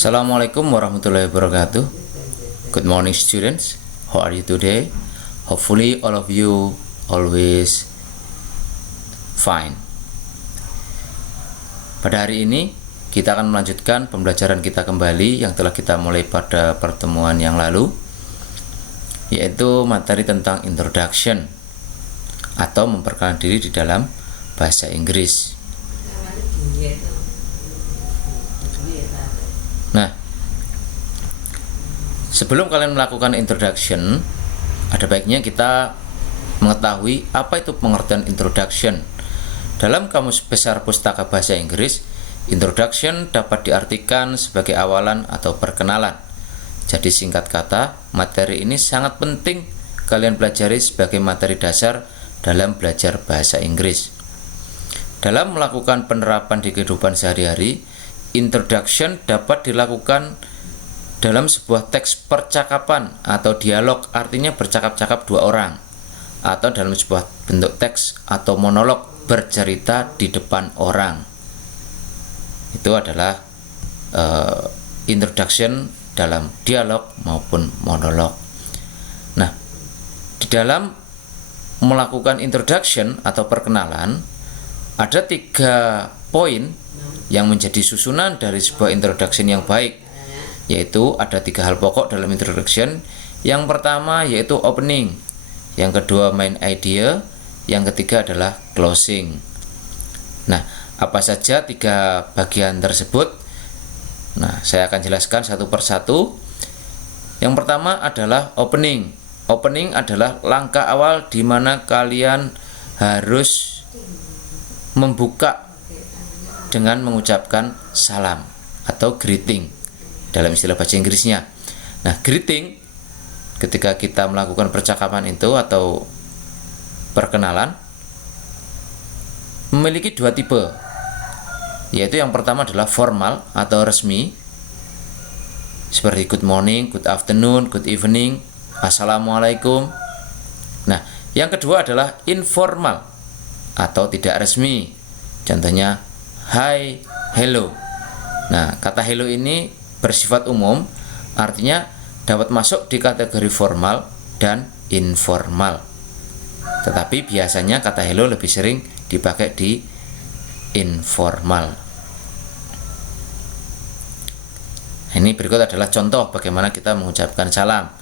Assalamualaikum warahmatullahi wabarakatuh. Good morning students. How are you today? Hopefully all of you always fine. Pada hari ini kita akan melanjutkan pembelajaran kita kembali yang telah kita mulai pada pertemuan yang lalu, yaitu materi tentang introduction atau memperkenalkan diri di dalam bahasa Inggris. Nah, sebelum kalian melakukan introduction, ada baiknya kita mengetahui apa itu pengertian introduction. Dalam Kamus Besar Pustaka Bahasa Inggris, introduction dapat diartikan sebagai awalan atau perkenalan. Jadi singkat kata, materi ini sangat penting kalian pelajari sebagai materi dasar dalam belajar bahasa Inggris. Dalam melakukan penerapan di kehidupan sehari-hari, introduction dapat dilakukan dalam sebuah teks percakapan atau dialog, artinya bercakap-cakap dua orang, atau dalam sebuah bentuk teks atau monolog, bercerita di depan orang. Itu adalah introduction dalam dialog maupun monolog. Nah, di dalam melakukan introduction atau perkenalan, ada 3 poin yang menjadi susunan dari sebuah introduction yang baik, yaitu ada 3 hal pokok dalam introduction. Yang pertama yaitu opening, yang kedua main idea, yang ketiga adalah closing. Nah, apa saja 3 bagian tersebut? Nah, saya akan jelaskan satu persatu. Yang pertama adalah opening. Opening adalah langkah awal di mana kalian harus membuka dengan mengucapkan salam atau greeting dalam istilah bahasa Inggrisnya. Nah, greeting ketika kita melakukan percakapan itu atau perkenalan memiliki 2 tipe, yaitu yang pertama adalah formal atau resmi, seperti good morning, good afternoon, good evening, assalamualaikum. Nah, yang kedua adalah informal atau tidak resmi, contohnya hi, hello. Nah, kata hello ini bersifat umum, artinya dapat masuk di kategori formal dan informal. Tetapi biasanya kata hello lebih sering dipakai di informal. Ini berikut adalah contoh bagaimana kita mengucapkan salam,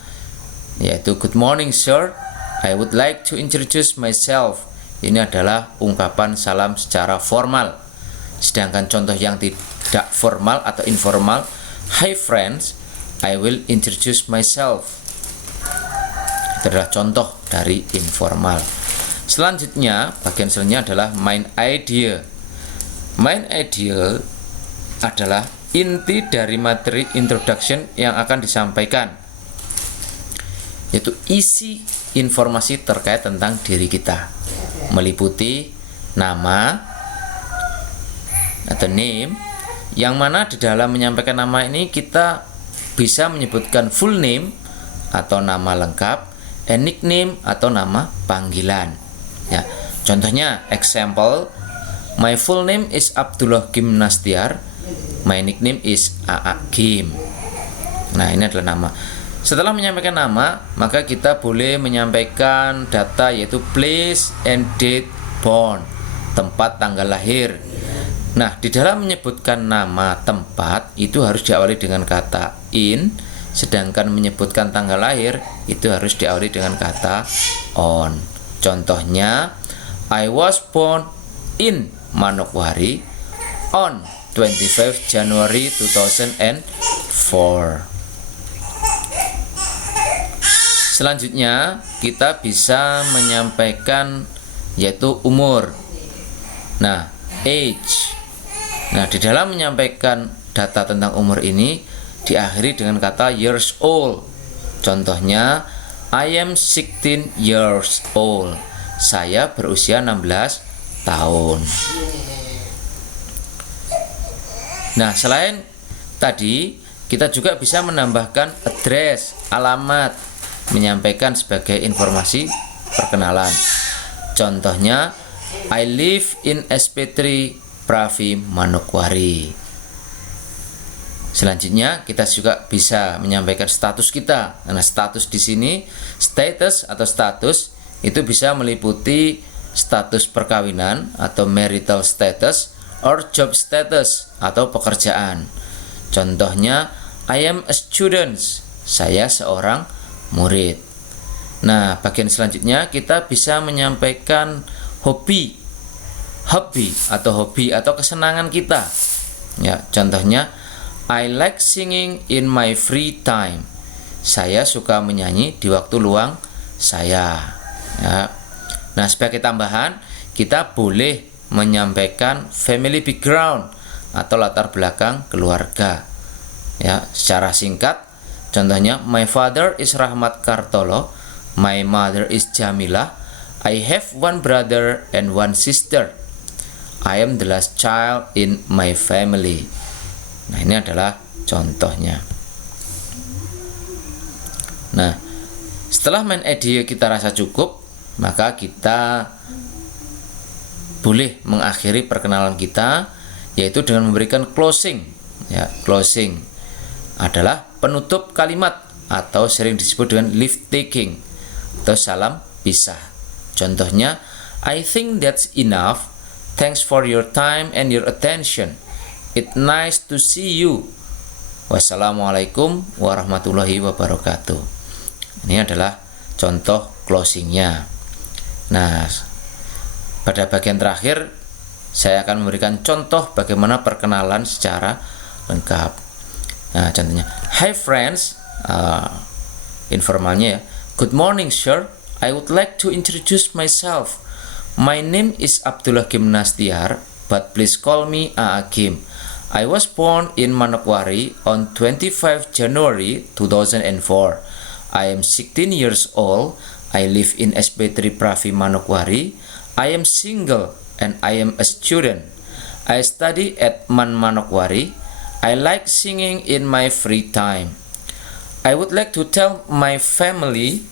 yaitu good morning sir, I would like to introduce myself. Ini adalah ungkapan salam secara formal. Sedangkan contoh yang tidak formal atau informal, hi friends, I will introduce myself. Itu adalah contoh dari informal. Selanjutnya, bagian selanjutnya adalah main idea. Main idea adalah inti dari materi introduction yang akan disampaikan, yaitu isi informasi terkait tentang diri kita, meliputi nama atau name, yang mana di dalam menyampaikan nama ini kita bisa menyebutkan full name atau nama lengkap, and nickname atau nama panggilan. Ya, contohnya example, my full name is Abdullah Gim Nastiar, my nickname is AA Gim. Nah, ini adalah nama. Setelah menyampaikan nama, maka kita boleh menyampaikan data, yaitu place and date born, tempat tanggal lahir. Nah, di dalam menyebutkan nama tempat itu harus diawali dengan kata in, sedangkan menyebutkan tanggal lahir itu harus diawali dengan kata on. Contohnya, I was born in Manokwari on 25 January 2004. Selanjutnya, kita bisa menyampaikan yaitu umur. Nah, age. Nah, di dalam menyampaikan data tentang umur ini diakhiri dengan kata years old. Contohnya, I am 16 years old. Saya berusia 16 tahun. Nah, selain tadi, kita juga bisa menambahkan address, alamat, menyampaikan sebagai informasi perkenalan. Contohnya, I live in SP3 Pravi Manokwari. Selanjutnya kita juga bisa menyampaikan status kita. Karena status di sini, status atau status itu bisa meliputi status perkawinan atau marital status or job status atau pekerjaan. Contohnya, I am a student. Saya seorang murid. Nah, bagian selanjutnya kita bisa menyampaikan hobi atau kesenangan kita. Ya, contohnya I like singing in my free time. Saya suka menyanyi di waktu luang saya. Ya. Nah, sebagai tambahan, kita boleh menyampaikan family background atau latar belakang keluarga. Ya, secara singkat, contohnya my father is Rahmat Kartolo, my mother is Jamila, I have one brother and one sister. I am the last child in my family. Nah, ini adalah contohnya. Nah, setelah main idea kita rasa cukup, maka kita boleh mengakhiri perkenalan kita, yaitu dengan memberikan closing. Ya, closing adalah penutup kalimat atau sering disebut dengan leave taking atau salam pisah. Contohnya, I think that's enough. Thanks for your time and your attention. It's nice to see you. Wassalamualaikum warahmatullahi wabarakatuh. Ini adalah contoh closingnya. Nah, pada bagian terakhir saya akan memberikan contoh bagaimana perkenalan secara lengkap. Nah, contohnya, hi friends, informalnya ya. Good morning sir, I would like to introduce myself. My name is Abdullah Kim Nastiar, but please call me Aakim. I was born in Manokwari on 25 January 2004. I am 16 years old. I live in SP3 Pravi Manokwari. I am single and I am a student. I study at Man Manokwari. I like singing in my free time. I would like to tell my family.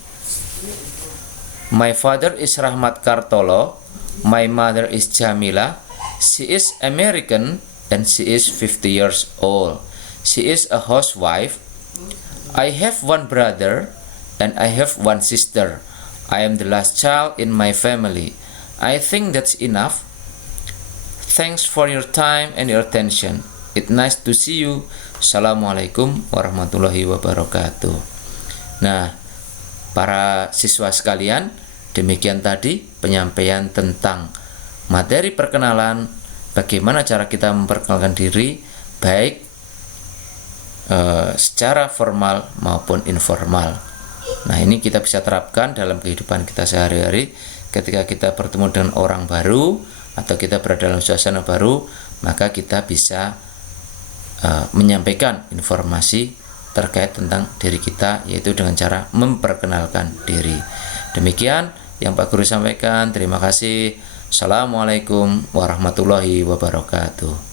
My father is Rahmat Kartolo. My mother is Jamila. She is American and she is 50 years old. She is a housewife. I have one brother and I have one sister. I am the last child in my family. I think that's enough. Thanks for your time and your attention. It's nice to see you. Assalamualaikum warahmatullahi wabarakatuh. Nah, para siswa sekalian, demikian tadi penyampaian tentang materi perkenalan, bagaimana cara kita memperkenalkan diri baik secara formal maupun informal. Nah, ini kita bisa terapkan dalam kehidupan kita sehari-hari ketika kita bertemu dengan orang baru atau kita berada dalam suasana baru, maka kita bisa menyampaikan informasi terkait tentang diri kita, yaitu dengan cara memperkenalkan diri. Demikian yang Pak Guru sampaikan. Terima kasih. Assalamualaikum warahmatullahi wabarakatuh.